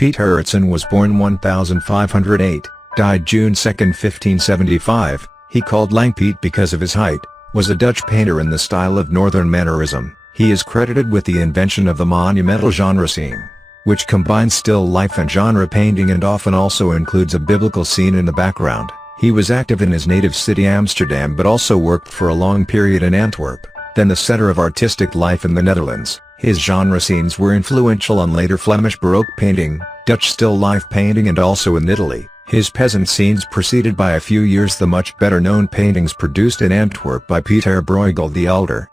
Pieter Aertsen was born 1508, died June 2, 1575, he called Lange Piet because of his height, was a Dutch painter in the style of Northern Mannerism. He is credited with the invention of the monumental genre scene, which combines still life and genre painting and often also includes a biblical scene in the background. He was active in his native city Amsterdam but also worked for a long period in Antwerp, then the center of artistic life in the Netherlands. His genre scenes were influential on later Flemish Baroque painting, Dutch still life painting and also in Italy. His peasant scenes preceded by a few years the much better known paintings produced in Antwerp by Pieter Bruegel the Elder.